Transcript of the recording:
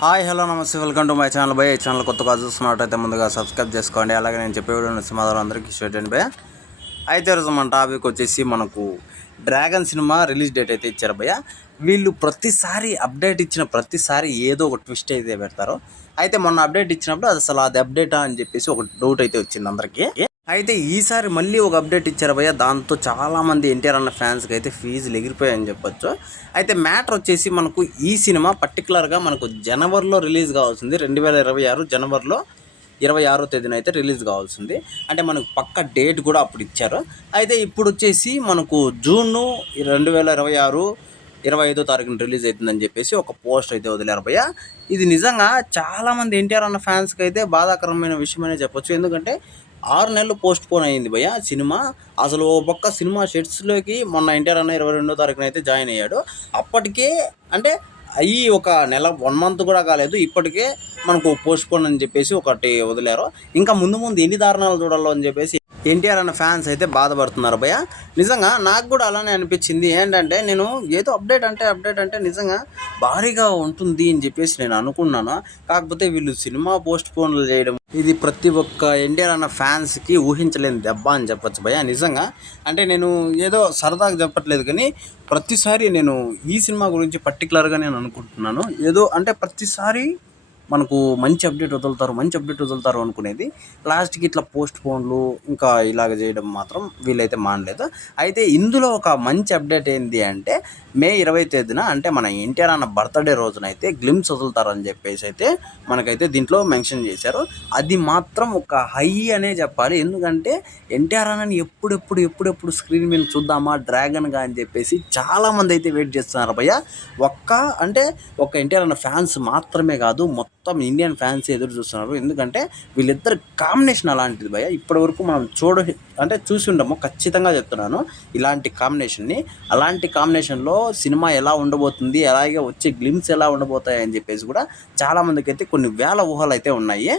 Hi hello నమస్తే, welcome to my channel భయ. ఈ ఛానల్ కొత్తగా చూస్తున్నట్టయితే ముందుగా సబ్స్క్రైబ్ చేసుకోండి. అలాగే నేను చెప్పే వీడియో సమాధానం అందరికీ చూడండి భయ. అయితే రోజు మన టాపిక్ వచ్చేసి మనకు డ్రాగన్ సినిమా రిలీజ్ డేట్ అయితే ఇచ్చారు భయ. వీళ్ళు ప్రతిసారి అప్డేట్ ఇచ్చిన ప్రతిసారి ఏదో ఒక ట్విస్ట్ అయితే పెడతారు. అయితే మొన్న అప్డేట్ ఇచ్చినప్పుడు అసలు అది అప్డేటా అని చెప్పేసి ఒక డౌట్ అయితే వచ్చింది అందరికీ. అయితే ఈసారి మళ్ళీ ఒక అప్డేట్ ఇచ్చారు భయ్య. దాంతో చాలామంది ఎన్టీఆర్ అన్న ఫ్యాన్స్కి అయితే ఫీజులు ఎగిరిపోయాయని చెప్పొచ్చు. అయితే మ్యాటర్ వచ్చేసి మనకు ఈ సినిమా పర్టికులర్గా మనకు జనవరిలో రిలీజ్ కావాల్సింది. 2026 జనవరిలో 26వ తేదీన అయితే రిలీజ్ కావాల్సింది. అంటే మనకు పక్క డేట్ కూడా అప్పుడు ఇచ్చారు. అయితే ఇప్పుడు వచ్చేసి మనకు జూన్ 2026 25వ తారీఖున రిలీజ్ అవుతుందని చెప్పేసి ఒక పోస్ట్ అయితే వదిలేరు భయ్య. ఇది నిజంగా చాలామంది ఎన్టీఆర్ అన్న ఫ్యాన్స్కి అయితే బాధాకరమైన విషయమనే చెప్పొచ్చు. ఎందుకంటే 6 నెలలు పోస్ట్ పోన్ అయింది భయ్య సినిమా. అసలు ఓ పక్క సినిమా షెడ్స్లోకి మొన్న ఎన్టీఆర్ అన్న 22వ తారీఖున అయితే జాయిన్ అయ్యాడు. అప్పటికే అంటే అయ్యి ఒక నెల 1 మంత్ కూడా కాలేదు, ఇప్పటికే మనకు పోస్ట్ పోన్ అని చెప్పేసి ఒకటి వదిలేరు. ఇంకా ముందు ముందు ఎన్ని దారుణాలు చూడాలో అని చెప్పేసి ఎన్టీఆర్ అన్న ఫ్యాన్స్ అయితే బాధపడుతున్నారు భయ్య. నిజంగా నాకు కూడా అలానే అనిపించింది. ఏంటంటే నేను ఏదో అప్డేట్ అంటే నిజంగా భారీగా ఉంటుంది అని చెప్పేసి నేను అనుకున్నాను. కాకపోతే వీళ్ళు సినిమా పోస్ట్ పోన్లు చేయడం, ఇది ప్రతి ఒక్క ఎన్టీఆర్ అన్న ఫ్యాన్స్కి ఊహించలేని దెబ్బ అని చెప్పొచ్చు భయ్య. నిజంగా అంటే నేను ఏదో సరదాగా చెప్పట్లేదు, కానీ ప్రతిసారి నేను ఈ సినిమా గురించి పర్టికులర్గా నేను అనుకుంటున్నాను. ఏదో అంటే ప్రతిసారి మనకు మంచి అప్డేట్ వదులుతారు అనుకునేది, లాస్ట్కి ఇట్లా పోస్ట్ పోన్లు ఇంకా ఇలాగ చేయడం మాత్రం వీళ్ళైతే మానలేదు. అయితే ఇందులో ఒక మంచి అప్డేట్ ఏంటి అంటే మే 20వ తేదీన అంటే మన ఎన్టీఆర్ అన్న బర్త్డే రోజున అయితే గ్లిమ్స్ వదులుతారని చెప్పేసి అయితే మనకైతే దీంట్లో మెన్షన్ చేశారు. అది మాత్రం ఒక హై అనే చెప్పాలి. ఎందుకంటే ఎన్టీఆర్ అన్నని ఎప్పుడెప్పుడు స్క్రీన్ మీద చూద్దామా డ్రాగన్గా అని చెప్పేసి చాలామంది అయితే వెయిట్ చేస్తున్నారు భయ్య. ఒక ఎన్టీఆర్ అన్న ఫ్యాన్స్ మాత్రమే కాదు, మొత్తం ఇండియన్ ఫ్యాన్స్ ఎదురు చూస్తున్నారు. ఎందుకంటే వీళ్ళిద్దరు కాంబినేషన్ అలాంటిది భయ్య. ఇప్పటివరకు మనం చూసి ఉండము, ఖచ్చితంగా చెప్తున్నాను ఇలాంటి కాంబినేషన్ని. అలాంటి కాంబినేషన్లో సినిమా ఎలా ఉండబోతుంది, అలాగే వచ్చే గ్లిమ్స్ ఎలా ఉండబోతాయి అని చెప్పేసి కూడా చాలామందికి అయితే కొన్ని వేల ఊహలు అయితే ఉన్నాయి.